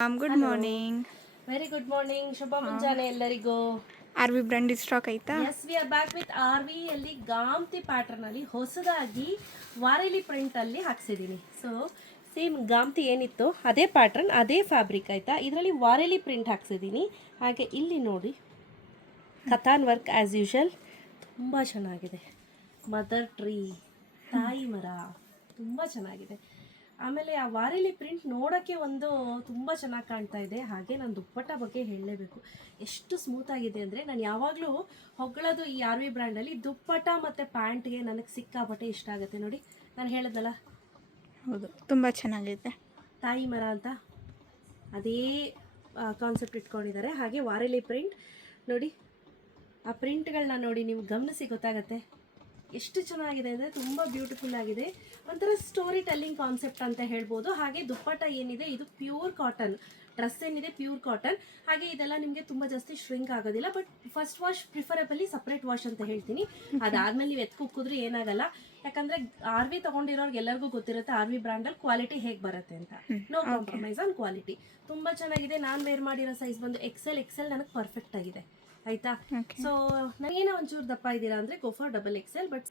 Good hello, morning. Very good morning, ಶುಭ ಮುಂಜಾನೆ ಎಲ್ಲರಿಗೂ. ಆರ್ ವಿ ಬ್ರ್ಯಾಂಡ್ ಸ್ಟಾಕ್ ಆಯ್ತಾ? Yes, we are back with R V ಅಲ್ಲಿ ಗಾಮ್ತಿ ಪ್ಯಾಟರ್ನ್ ಅಲ್ಲಿ ಹೊಸದಾಗಿ ವಾರೆಲಿ ಪ್ರಿಂಟ್ ಅಲ್ಲಿ ಹಾಕ್ಸಿದ್ದೀನಿ. ಸೊ ಸೇಮ್ ಗಾಮ್ತಿ ಏನಿತ್ತು ಅದೇ ಪ್ಯಾಟರ್ನ್, ಅದೇ ಫ್ಯಾಬ್ರಿಕ್ ಆಯ್ತಾ. ಇದರಲ್ಲಿ ವಾರೆಲಿ ಪ್ರಿಂಟ್ ಹಾಕ್ಸಿದ್ದೀನಿ. ಹಾಗೆ ಇಲ್ಲಿ ನೋಡಿ, ಕಥಾನ್ ವರ್ಕ್ ಆ್ಯಸ್ ಯೂಶಲ್, ತುಂಬ ಚೆನ್ನಾಗಿದೆ. ಮದರ್ ಟ್ರೀ, ತಾಯಿ ಮರ, ತುಂಬ ಚೆನ್ನಾಗಿದೆ. ಆಮೇಲೆ ಆ ವಾರೆಲಿ ಪ್ರಿಂಟ್ ನೋಡೋಕ್ಕೆ ಒಂದು ತುಂಬ ಚೆನ್ನಾಗಿ ಕಾಣ್ತಾ ಇದೆ. ಹಾಗೆ ನಾನು ದುಪ್ಪಟ್ಟ ಬಗ್ಗೆ ಹೇಳಲೇಬೇಕು, ಎಷ್ಟು ಸ್ಮೂತಾಗಿದೆ ಅಂದರೆ, ನಾನು ಯಾವಾಗಲೂ ಹೊಗಳೋದು ಈ ಆರ್ ವಿ ಬ್ರ್ಯಾಂಡಲ್ಲಿ ದುಪ್ಪಟ್ಟ ಮತ್ತು ಪ್ಯಾಂಟ್ಗೆ ನನಗೆ ಸಿಕ್ಕಾಪಟ್ಟೆ ಇಷ್ಟ ಆಗುತ್ತೆ. ನೋಡಿ, ನಾನು ಹೇಳಿದ್ನಲ್ಲ, ಹೌದು, ತುಂಬ ಚೆನ್ನಾಗಿದೆ. ತಾಯಿ ಮರ ಅಂತ ಅದೇ ಕಾನ್ಸೆಪ್ಟ್ ಇಟ್ಕೊಂಡಿದ್ದಾರೆ. ಹಾಗೆ ವಾರೆಲಿ ಪ್ರಿಂಟ್ ನೋಡಿ, ಆ ಪ್ರಿಂಟ್ಗಳನ್ನ ನೋಡಿ, ನೀವು ಗಮನಿಸಿ ಗೊತ್ತಾಗತ್ತೆ ಎಷ್ಟು ಚೆನ್ನಾಗಿದೆ ಅಂದರೆ ತುಂಬ ಬ್ಯೂಟಿಫುಲ್ ಆಗಿದೆ. ಒಂಥರ ಸ್ಟೋರಿ ಟೆಲ್ಲಿಂಗ್ ಕಾನ್ಸೆಪ್ಟ್ ಅಂತ ಹೇಳ್ಬೋದು. ಹಾಗೆ ದುಪ್ಪಟ್ಟ ಏನಿದೆ ಇದು ಪ್ಯೂರ್ ಕಾಟನ್, ಡ್ರೆಸ್ ಏನಿದೆ ಪ್ಯೂರ್ ಕಾಟನ್. ಹಾಗೆ ಇದೆಲ್ಲ ನಿಮಗೆ ತುಂಬ ಜಾಸ್ತಿ ಶ್ರಿಂಕ್ ಆಗೋದಿಲ್ಲ. But first wash preferably separate wash ಅಂತ ಹೇಳ್ತೀನಿ. ಅದಾದ್ಮೇಲೆ ನೀವು ಎತ್ಕುಕ್ಕಿದ್ರೆ ಏನಾಗಲ್ಲ. ಯಾಕಂದರೆ ಆರ್ ವಿ ತೊಗೊಂಡಿರೋರ್ಗೆ ಎಲ್ಲರಿಗೂ ಗೊತ್ತಿರುತ್ತೆ ಆರ್ ವಿ ಬ್ರ್ಯಾಂಡಲ್ಲಿ ಕ್ವಾಲಿಟಿ ಹೇಗೆ ಬರುತ್ತೆ ಅಂತ. No compromise on quality. ತುಂಬ ಚೆನ್ನಾಗಿದೆ. ನಾನು ವೇರ್ ಮಾಡಿರೋ ಸೈಜ್ ಬಂದು ಎಕ್ಸೆಲ್ ನನಗೆ ಪರ್ಫೆಕ್ಟ್ ಆಗಿದೆ ಆಯ್ತಾ. ಸೊ ನನಗೇನೋ ಒಂಚೂರು ದಪ್ಪ ಇದ್ದೀರಾ ಅಂದರೆ go for double XL. But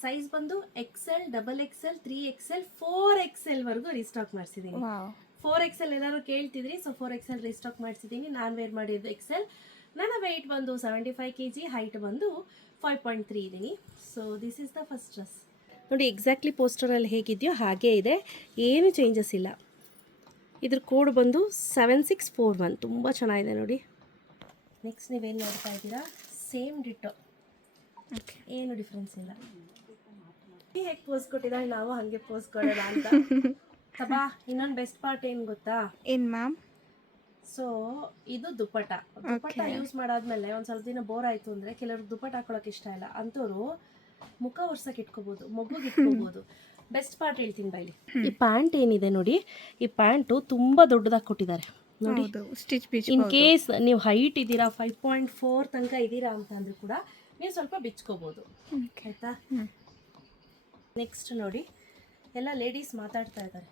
size ಬಂದು XL, double XL, 3XL, 4XL ವರೆಗೂ ರೀಸ್ಟಾಕ್ ಮಾಡಿಸಿದ್ದೀನಿ. 4XL ಎಲ್ಲರೂ ಕೇಳ್ತಿದ್ರಿ, ಸೊ 4XL ರೀಸ್ಟಾಕ್ ಮಾಡಿಸಿದ್ದೀನಿ. ನಾನು ವೇರ್ ಮಾಡಿದ್ದು ಎಕ್ಸೆಲ್. ನನ್ನ ವೆಯ್ಟ್ ಬಂದು 75 kg, ಹೈಟ್ ಬಂದು 5.3 ಇದ್ದೀನಿ. So this is the first dress. ನೋಡಿ, ಎಕ್ಸಾಕ್ಟ್ಲಿ ಪೋಸ್ಟರಲ್ಲಿ ಹೇಗಿದೆಯೋ ಹಾಗೇ ಇದೆ, ಏನು ಚೇಂಜಸ್ ಇಲ್ಲ. ಇದ್ರ ಕೋಡ್ ಬಂದು 7641. ತುಂಬ ಚೆನ್ನಾಗಿದೆ ನೋಡಿ. ನೆಕ್ಸ್ಟ್ ನೀವೇನು ನೋಡ್ತಾ ಇದ್ದೀರಾ, ಸೇಮ್ ಡಿಟ್ಟೋ, ಏನು ಡಿಫ್ರೆನ್ಸ್ ಇಲ್ಲ. ಹೇಗೆ ಪೋಸ್ ಕೊಟ್ಟಿದ್ದಾರೆ, ನಾವು ಹಾಗೆ ಪೋಸ್ ಕೊಡೋಣ ಅಂತ. ಸಬಾ, ಇನ್ನೊಂದು ಬೆಸ್ಟ್ ಪಾರ್ಟ್ ಏನು ಗೊತ್ತಾ? ಏನು ಮ್ಯಾಮ್? ಸೊ ಇದು ದುಪ್ಪಟ್ಟ ಯೂಸ್ ಮಾಡಾದ್ಮೇಲೆ ಒಂದು ಸ್ವಲ್ಪ ದಿನ ಬೋರ್ ಆಯಿತು ಅಂದರೆ ಕೆಲವ್ರಿಗೆ ದುಪ್ಪಟ್ಟ ಹಾಕೊಳ್ಳೋಕೆ ಇಷ್ಟ ಇಲ್ಲ. ಅಂಥವ್ರು ಮುಖ ಒರ್ಸಕ್ಕೆ ಇಟ್ಕೋಬೋದು, ಮಗುಗೆ ಇಟ್ಕೋಬೋದು. ಬೆಸ್ಟ್ ಪಾರ್ಟ್ ಹೇಳ್ತೀನಿ ಬೈಲಿ. ಈ ಪ್ಯಾಂಟ್ ಏನಿದೆ ನೋಡಿ, ಈ ಪ್ಯಾಂಟು ತುಂಬ ದೊಡ್ಡದಾಗಿ ಕೊಟ್ಟಿದ್ದಾರೆ ನೋಡಿ. Stitch peach. ಇನ್ ಕೇಸ್ ನೀವು ಹೈಟ್ ಇದ್ದೀರಾ, 5.4 ತನಕ ಇದ್ದೀರಾ ಅಂತಂದ್ರೂ ಕೂಡ ನೀವು ಸ್ವಲ್ಪ ಬಿಚ್ಕೋಬೋದು ಆಯಿತಾ. ನೆಕ್ಸ್ಟ್ ನೋಡಿ, ಎಲ್ಲ ಲೇಡೀಸ್ ಮಾತಾಡ್ತಾ ಇದ್ದಾರೆ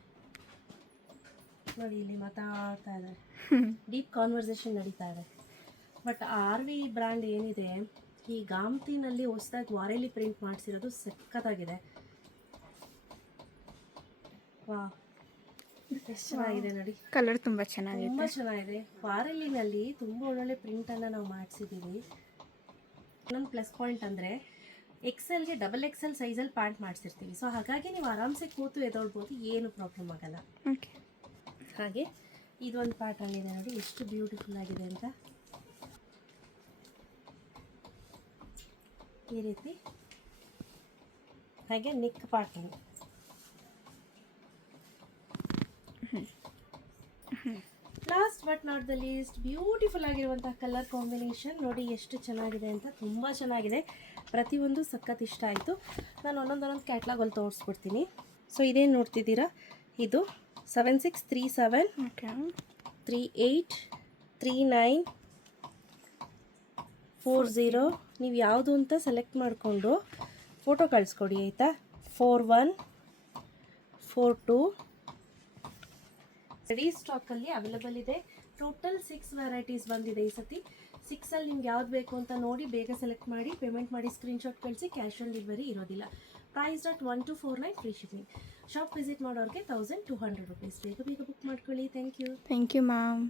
ನೋಡಿ, ಇಲ್ಲಿ ಮಾತಾಡ್ತಾ ಇದ್ದಾರೆ, ಡೀಪ್ ಕಾನ್ವರ್ಸೇಷನ್ ನಡೀತಾ ಇದೆ. ಬಟ್ ಆರ್ ವಿ ಬ್ರ್ಯಾಂಡ್ ಏನಿದೆ, ಈ ಗಾಮ್ತಿನಲ್ಲಿ ಹೊಸದಾಗಿ ವಾರೆಲಿ ಪ್ರಿಂಟ್ ಮಾಡಿಸಿರೋದು ಸಖತ್ತಾಗಿದೆ. ವಾ, ಎಷ್ಟು ಚೆನ್ನಾಗಿದೆ ನೋಡಿ. ಕಲರ್ ತುಂಬ ಚೆನ್ನಾಗಿದೆ, ತುಂಬ ಚೆನ್ನಾಗಿದೆ. ವಾರೆಲಿನಲ್ಲಿ ತುಂಬ ಒಳ್ಳೊಳ್ಳೆ ಪ್ರಿಂಟನ್ನು ನಾವು ಮಾಡಿಸಿದ್ದೀವಿ. ಇನ್ನೊಂದು ಪ್ಲಸ್ ಪಾಯಿಂಟ್ ಅಂದರೆ ಎಕ್ಸೆಲ್ಗೆ ಡಬಲ್ ಎಕ್ಸೆಲ್ ಸೈಜಲ್ಲಿ ಪ್ಯಾಂಟ್ ಮಾಡಿಸಿರ್ತೀವಿ. ಸೊ ಹಾಗಾಗಿ ನೀವು ಆರಾಮ್ಸೆ ಕೂತು ಎದೊಳ್ಬೋದು, ಏನು ಪ್ರಾಬ್ಲಮ್ ಆಗಲ್ಲ. ಹಾಗೆ ಇದೊಂದು ಪ್ಯಾಟರ್ನ್ ಇದೆ ನೋಡಿ, ಎಷ್ಟು ಬ್ಯೂಟಿಫುಲ್ ಆಗಿದೆ ಅಂತ. ಈ ರೀತಿ ಹಾಗೆ neck pattern. Last but not the least, beautiful ಆಗಿರುವಂಥ ಕಲರ್ ಕಾಂಬಿನೇಷನ್ ನೋಡಿ, ಎಷ್ಟು ಚೆನ್ನಾಗಿದೆ ಅಂತ. ತುಂಬ ಚೆನ್ನಾಗಿದೆ, ಪ್ರತಿಯೊಂದು ಸಖತ್ ಇಷ್ಟ ಆಯಿತು. ನಾನು ಒಂದೊಂದು ಕ್ಯಾಟ್ಲಾಗಲ್ಲಿ ತೋರಿಸ್ಬಿಡ್ತೀನಿ. ಸೊ ಇದೇನು ನೋಡ್ತಿದ್ದೀರಾ, ಇದು 7637 38 39 40. ನೀವು ಯಾವುದು ಅಂತ ಸೆಲೆಕ್ಟ್ ಮಾಡಿಕೊಂಡು ಫೋಟೋ ಕಳಿಸ್ಕೊಡಿ ಆಯಿತಾ. 41 42 ರೆಡಿ ಸ್ಟಾಕಲ್ಲಿ ಅವೈಲೇಬಲ್ ಇದೆ. ಟೋಟಲ್ 6 ವೆರೈಟೀಸ್ ಬಂದಿದೆ ಈ ಸತಿ. 6ಅಲ್ಲಿ ನಿಮ್ಗೆ ಯಾವ್ದು ಬೇಕು ಅಂತ ನೋಡಿ ಬೇಗ ಸೆಲೆಕ್ಟ್ ಮಾಡಿ, ಪೇಮೆಂಟ್ ಮಾಡಿ, ಸ್ಕ್ರೀನ್ಶಾಟ್ ಕಳಿಸಿ. ಕ್ಯಾಶ್ ಆನ್ ಡೆಲಿವರಿ ಇರೋದಿಲ್ಲ. Price dot 1249, free shipping. Shop visit ಮಾಡೋರಿಗೆ 1200 rupees. ಬೇಗ ಬುಕ್ ಮಾಡ್ಕೊಳ್ಳಿ. Thank you ma'am.